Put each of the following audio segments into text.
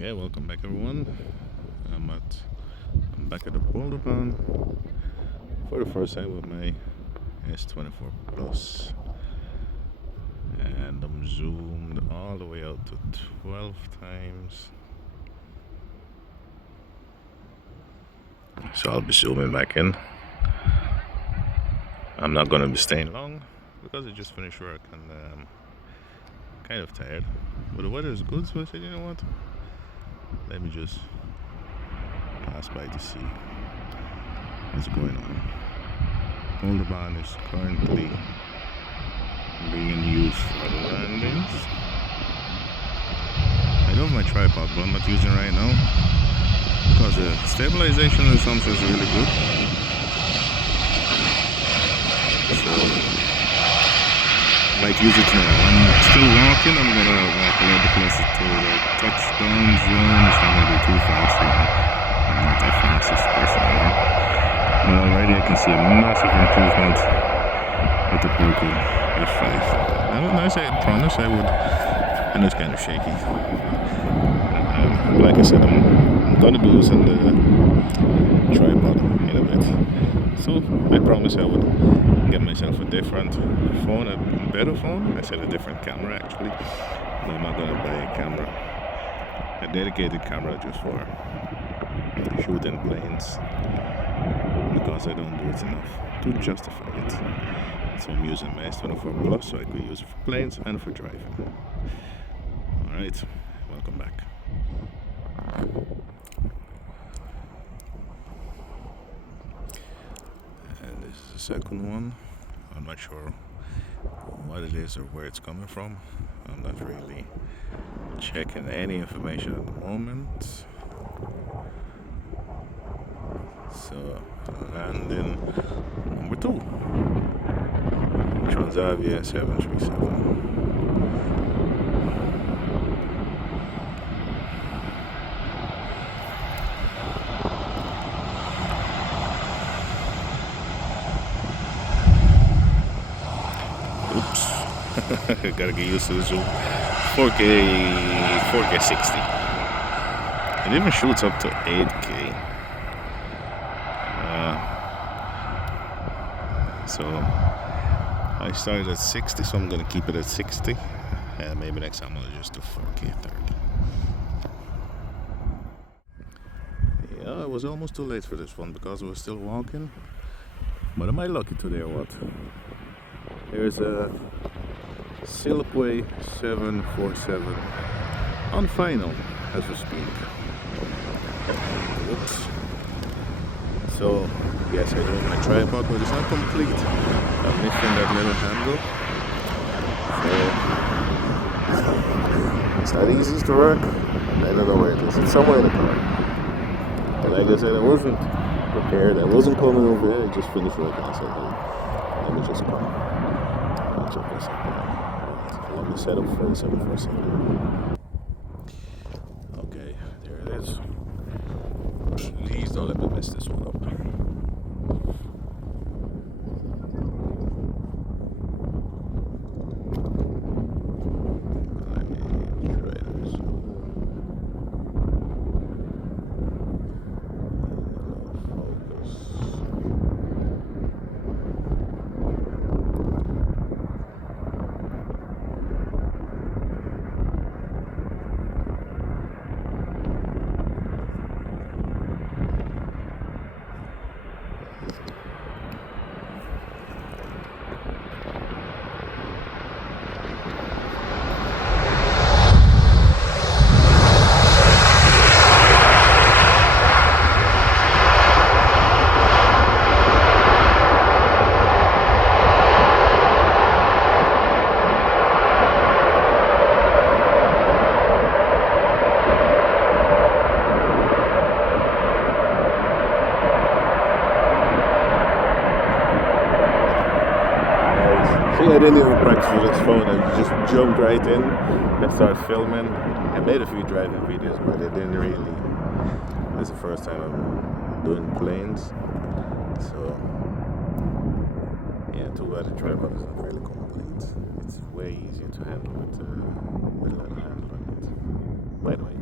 Okay, welcome back everyone. I'm back at the Polderbaan for the first time with my S24 Plus, and I'm zoomed all the way out to 12 times. So I'll be zooming back in. I'm not gonna be staying long because I just finished work and kind of tired. But the weather is good, so I said, you know what? Let me just pass by to see what's going on. Polderbaan is currently being used for the landings. I do have my tripod, but I'm not using it right now because the stabilization of the Samsung is really good. So I might use it now. I'm still walking. I'm gonna walk a little bit closer to the touchdown zone. It's not gonna be too fast. I'm not the fastest person ever. But already I can see a massive improvement with the Poco F5. I promise I would. I know it's kind of shaky. Like I said, I'm gonna be using the tripod in a bit. So I promise I would get myself a different phone, a better phone. I said a different camera actually. But I'm not gonna buy a camera, a dedicated camera just for shooting planes, because I don't do it enough to justify it. So I'm using my S24 Plus so I could use it for planes and for driving. Alright, welcome back. And this is the second one. I'm not sure what it is or where it's coming from. I'm not really checking any information at the moment. So, landing number 2, Transavia 737. Oops, gotta get used to the zoom. 4K 60. It even shoots up to 8K. So I started at 60, so I'm gonna keep it at 60. And maybe next time I'll just do 4K 30. Yeah, it was almost too late for this one because I was still walking. But am I lucky today or what? There's a Silkway 747 on final as we speak. Oops. So yes, I do have my tripod, but it's not complete. I'm missing that little handle. So it's not easy to work. I don't know where it is. It's somewhere in the car. And like I said, I wasn't prepared. I wasn't coming over here. I just finished work and I said, hey, let me just come. I'll check this out. Let me set up for the 747. Okay, there it is. Please don't let me mess this one up. I didn't even practice with this phone. I just jumped right in and started filming. I made a few driving videos, but it didn't really. This is the first time I'm doing planes, so yeah. Too bad the tripod is not really complete. It's way easier to handle with a little handle on it. By the way,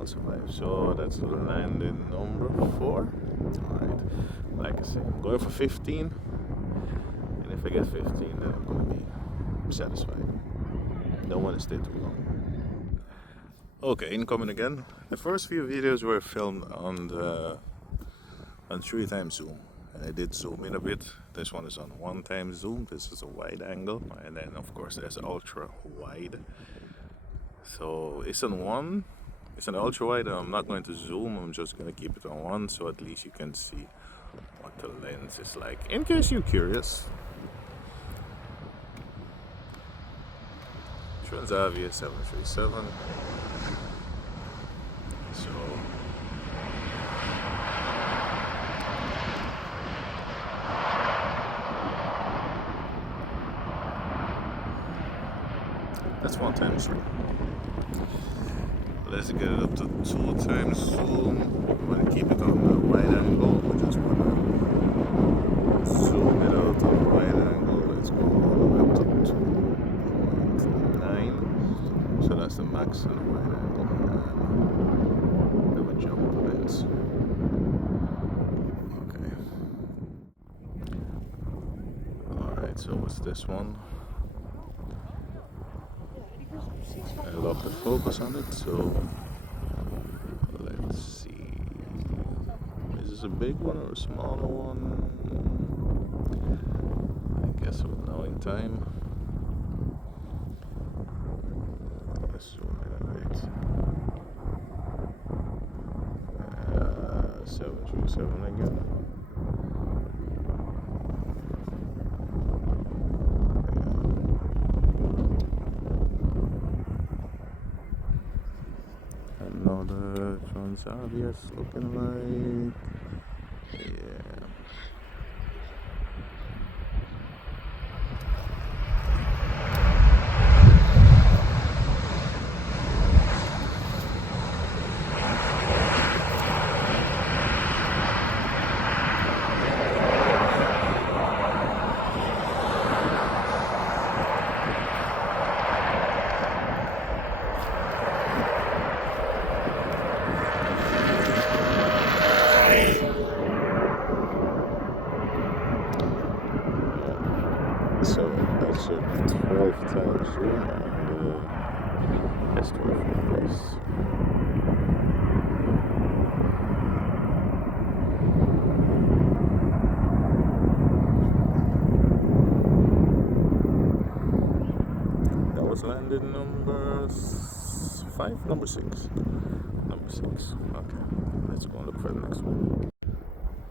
I'll survive. So that's landing number 4. Alright, like I said, I'm going for 15. And if I get 15, then I'm going to be satisfied. Don't want to stay too long. Okay, incoming again. The first few videos were filmed on 3x zoom. And I did zoom in a bit. This one is on 1x zoom. This is a wide angle. And then of course there's ultra wide. So it's on 1. It's an ultra wide, and I'm not going to zoom. I'm just going to keep it on 1, so at least you can see what the lens is like, in case you're curious. Transavia 737. So that's 1x zoom. Let's get it up to 2x zoom. I'm going to keep it on the wide angle. We just want to zoom it out on the wide angle. Let's go all the way up to 2.9. So that's the max on the wide angle. And then we jump the lens. Okay. Alright, so what's this one? I love the focus on it, so let's see. Is this a big one or a smaller one? I guess we'll know in time. Let's zoom in a bit. 737 again. Another Transavia looking like, yeah. So that's a 12x zoom and S24 Plus. That was landing number 5, number 6. Number 6. Okay, let's go and look for the next one.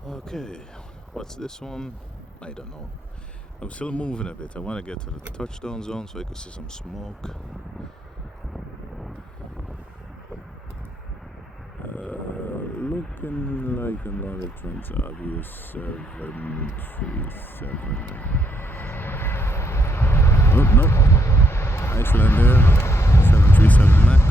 Okay, what's this one? I don't know. I'm still moving a bit. I want to get to the touchdown zone so I can see some smoke. Looking like another Transavia 737. Oh, no. Iceland there. 737 Max.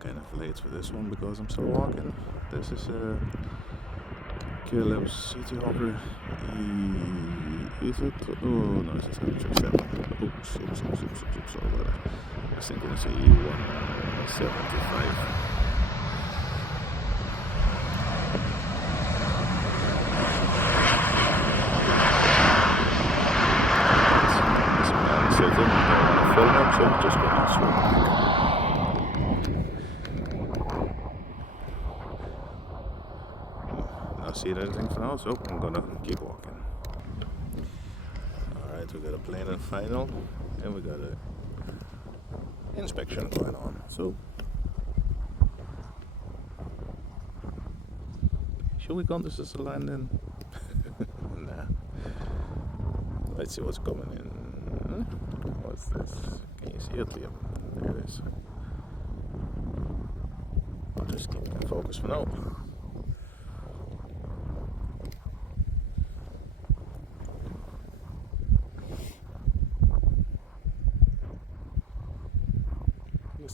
Kind of late for this one because I'm still walking. This is a KLM City Hopper. Is it? Oh no, it's a 737. Oops, sorry about that. I was thinking it's a E175. This man said that I want to film up, so I'm just going to swim back. Not seeing anything for now, so I'm gonna keep walking. Alright, we got a plane and final, and we got a inspection going on. So, should we count this as a landing? Nah. Let's see what's coming in. What's this? Can you see it? Yeah, there it is. I'll just keep it in focus for now.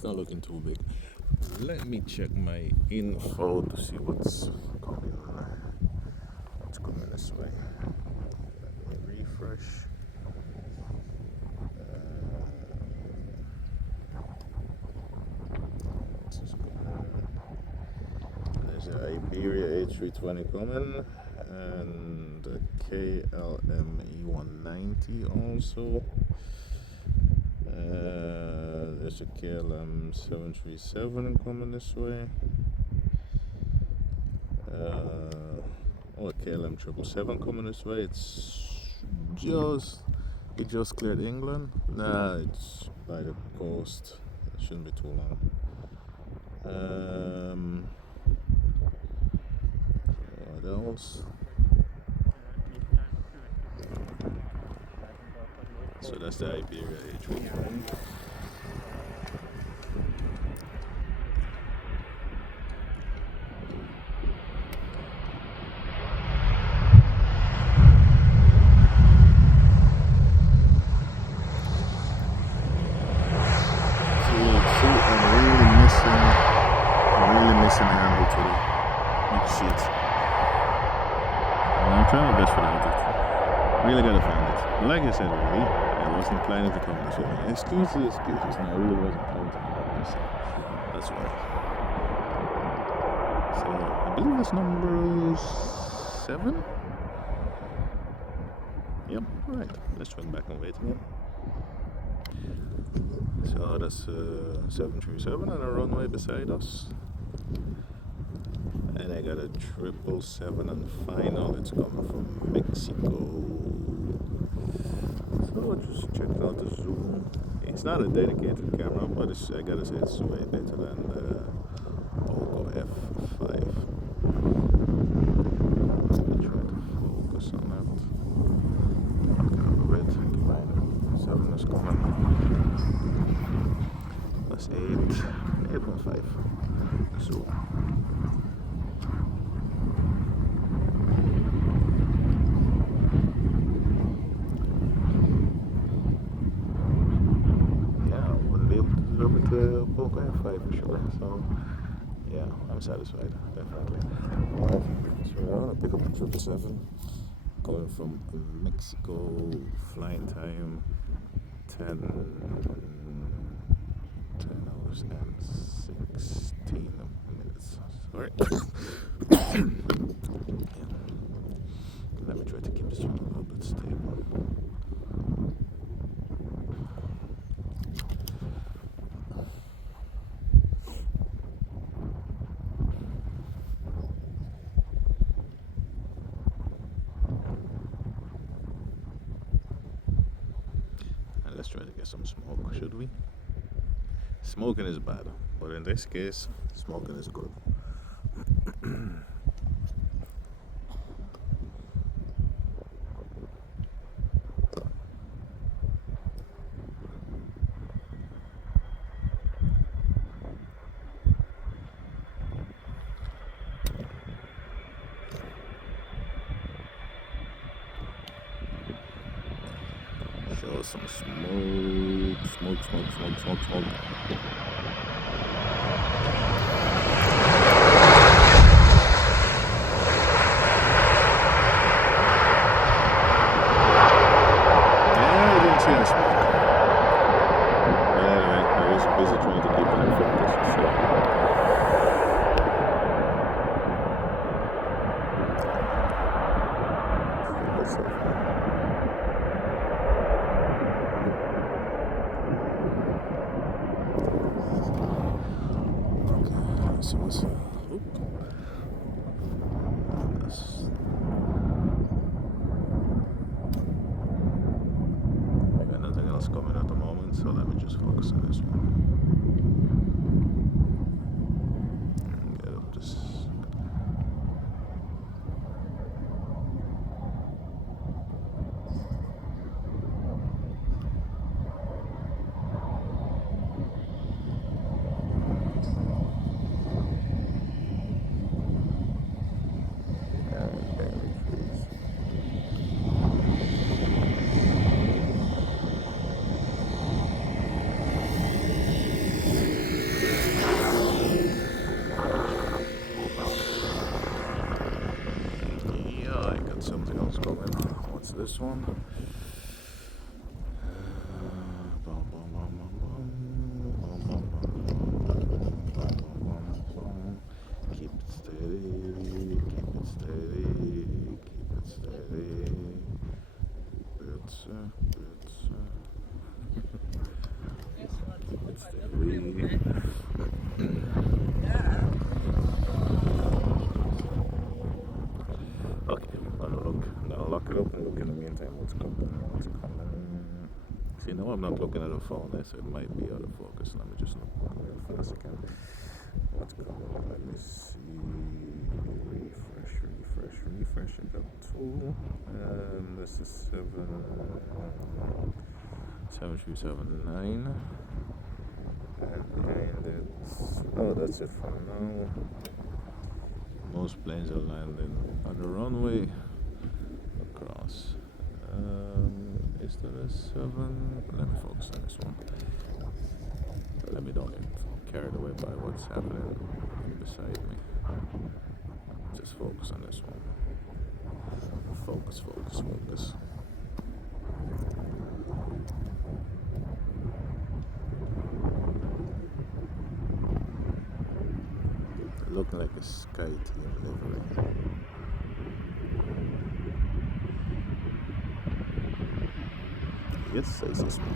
not looking too big. Let me check my info to see what's coming. What's coming this way? Let me refresh. There's an Iberia A320 coming, and a KLM E190 also. There's a KLM 737 coming this way. A KLM 777 coming this way. It just cleared England. Nah, it's by the coast. It shouldn't be too long. What else? So that's the Iberia A320. Handle to the big sheet. I'm trying my best without it. Really gotta find it. But like I said already, I wasn't planning to come this way. Excuses. No, I really wasn't planning to come this way. That's why. So I believe it's number 7. Yep, right. Let's run back and wait again. So that's 737 and a runway beside us. And I got a 777 and final. It's coming from Mexico. So I just checked out the zoom. It's not a dedicated camera, but I gotta say it's way better than the Poco F5. Let me try to focus on that. Kind of a bit. 7 is coming. That's 8.5. So. Poco F5 for sure, so yeah, I'm satisfied, definitely. Alright, so I'm gonna pick up a 777 coming from Mexico, flying time 10 hours and 16 minutes. Sorry. Yeah. Let me try to keep this one a little bit stable. Let's try to get some smoke, should we? Smoking is bad, but in this case, smoking is good. Show some smoke. Yeah, I didn't see any smoke. But anyway, I was busy trying to keep it in focus. So. So what's I got nothing else coming at the moment, so let me just focus on this one. Get up this. coming. What's this one? Keep it steady, keep it steady, keep it steady. Keep it steady. Okay, I'll lock it up and look in the meantime what's coming. See, now I'm not looking at the phone, so it might be out of focus. Let me just look real fast again. What's coming? Let me see. Refresh. I got 2. This is 7379. And behind it, oh, that's it for now. Most planes are landing on the runway across. Is there a 7? Let me focus on this one. Let me don't get carried away by what's happening beside me. Just focus on this one. Focus. Looking like a Sky Team livery. Yes, I see smoke.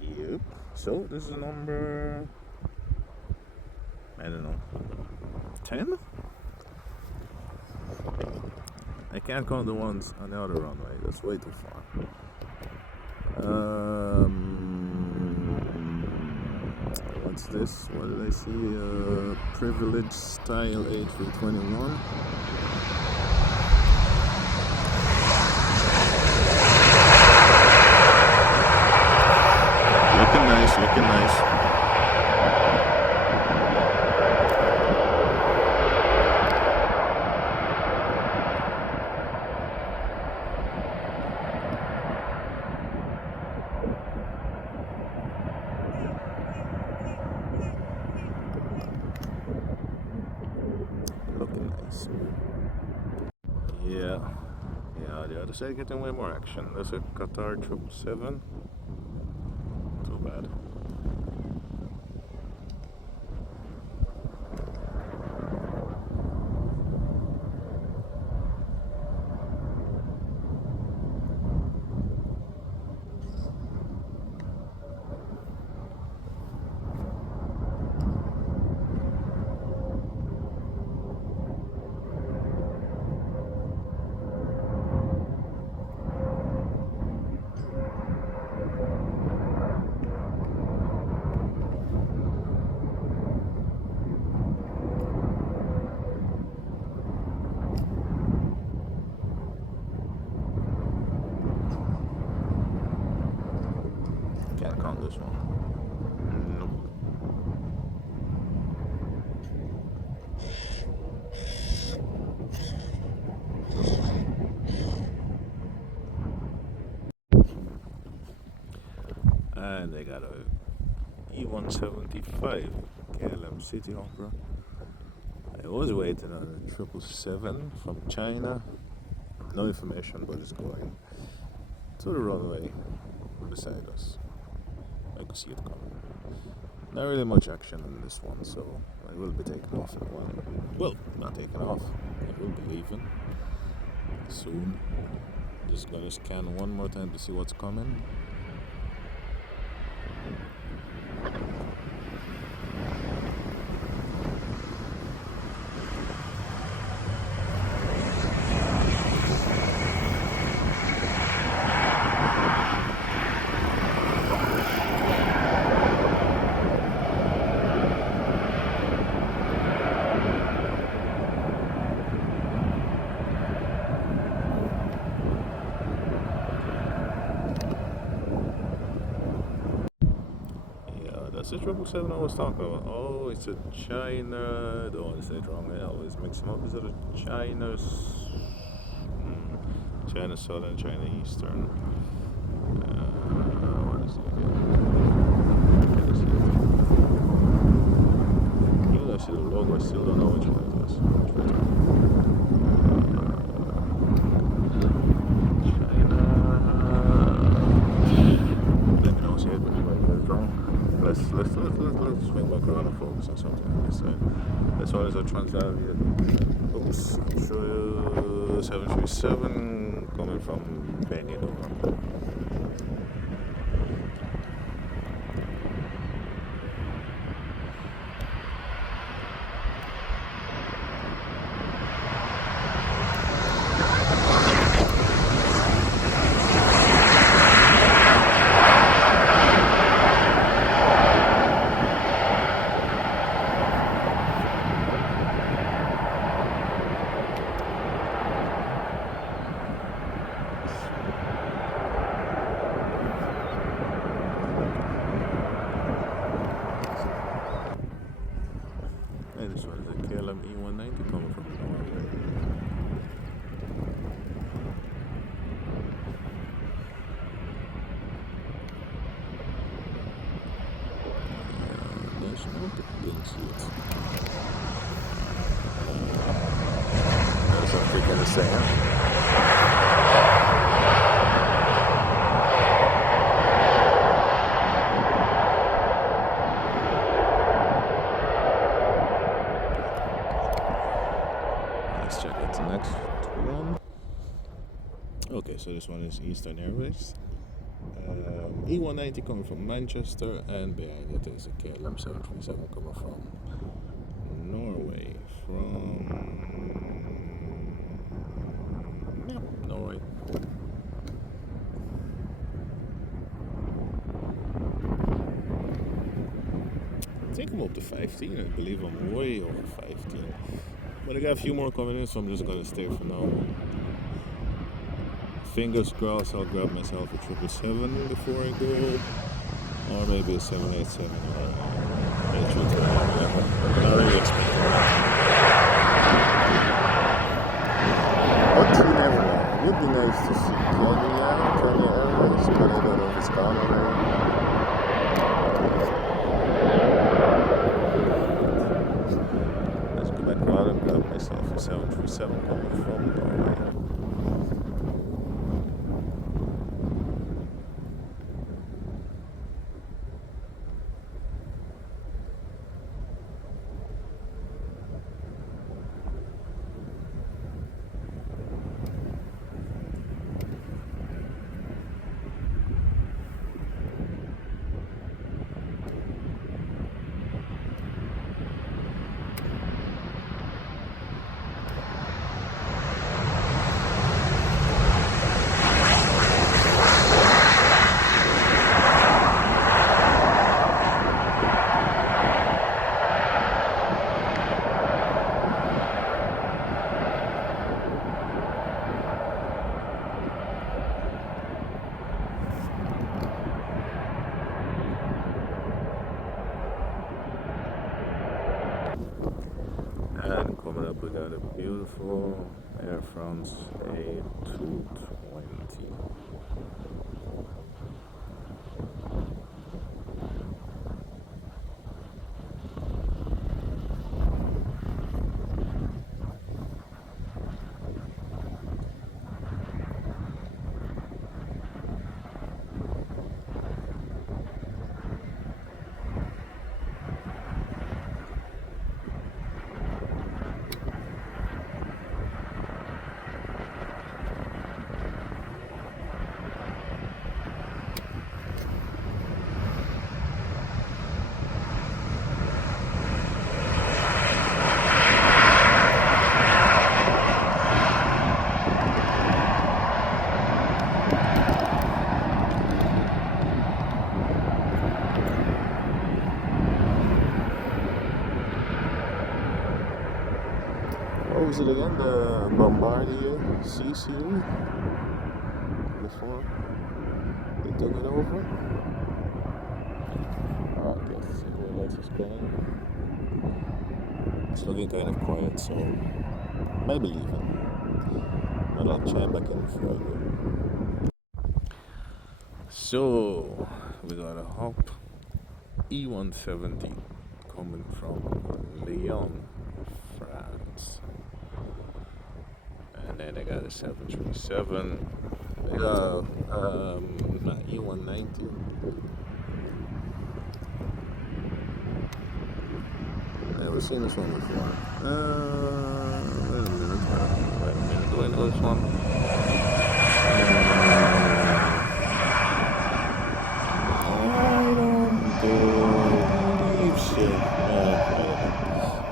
Yep. So this is number, I don't know, 10? I can't count the ones on the other runway, that's way too far. What's this? What did I see? Privilege style A321. Looking nice. Yeah, the other side getting way more action. There's a Qatar 777. Too bad. Can't count this one. Nope. And they got a E175 KLM City Hopper. I was waiting on a 777 from China. No information, but it's going to the runway beside us. I could see it coming. Not really much action on this one, so I will be taking off in a while. Well, not taking off. I will be leaving soon. Just gonna scan one more time to see what's coming. What's the 777 I was talking about? Oh, it's a China. Don't want to say it wrong. I always mix them up. Is it a China? China Southern, China Eastern. What is it again? What is it? Even though I see the logo, I still don't know which one it was. Let me know, see it, but if I get it wrong. Let's swing back around and focus on something on this side. This one is a Transavia. Oops, I'll show you 737 coming from Benidorm. And this one is a KLM E190 coming from Norway. There's no didn't see it. There's something in the sand. Let's check out the next one. Okay, so this one is Eastern Airways. E190 coming from Manchester, and behind it is a KLM 737 coming from Norway. Norway. I think I'm up to 15. I believe I'm way over 15. But I got a few more coming in, so I'm just gonna stay for now. Fingers crossed I'll grab myself a 777 before I go, or maybe a 787 or a 320. Not really expecting that. But you never know. It would be nice to see Kenya Airways, but I don't know if it's gone already. Let's go back around and grab myself a 737 coming from Norway. And coming up, we got a beautiful Air France A220. What was it again? The Bombardier C series before they took it over. park. Let's see who else is going. It's looking kind of quiet, so maybe leaving. But I'll check back in Friday. So we got a hop E170 coming from Lyon, France. And then I got a 737. I got E190. Never seen this one before. Wait a minute. Do I know this one?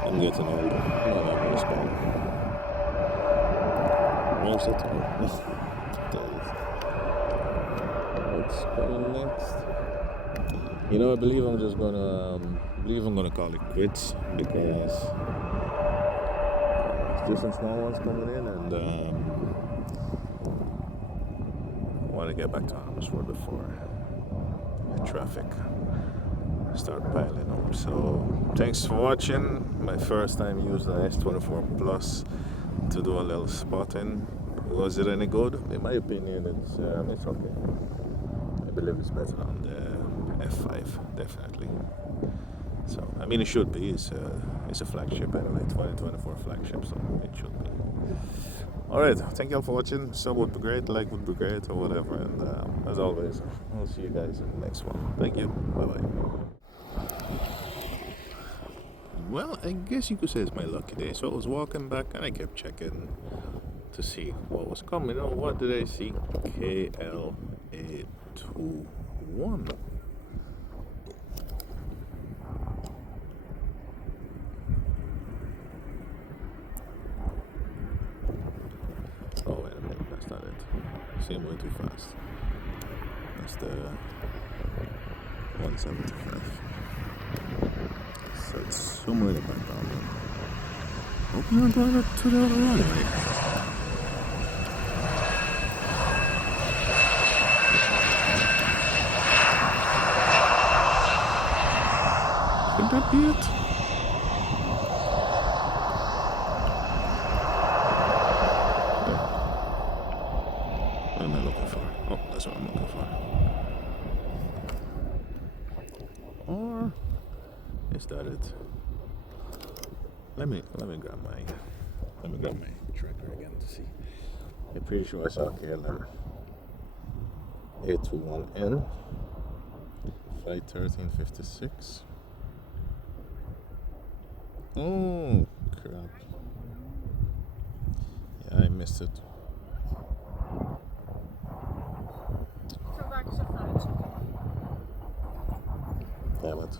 I'm getting older. No, I'm responding. Where's the time? What's coming next? You know, I believe I'm just gonna call it quits because there's just some small ones coming in, and I want to get back to Amsterdam before the traffic start piling up. So thanks for watching. My first time using the S24 Plus to do a little spotting. Was it any good? In my opinion, it's okay. I believe it's better than the F5, definitely. So I mean, it should be. It's a flagship anyway, 2024 flagship, so it should be. All right, thank you all for watching. Sub would be great, like would be great, or whatever. And as always, I'll see you guys in the next one. Thank you. Bye bye. Well, I guess you could say it's my lucky day. So I was walking back and I kept checking to see what was coming. Oh, what did I see? KL821. Oh, wait a minute, that's not it. See, I'm going too fast. That's the 175. So it's somewhere in the background. Hope you're not going to the other runway. Could that be it? What am I looking for? Oh, that's what I'm looking for. Or is that it? Let me grab my tracker again to see. I'm pretty sure I saw KLM 821N flight 1356. Oh crap! Yeah, I missed it. Damn it.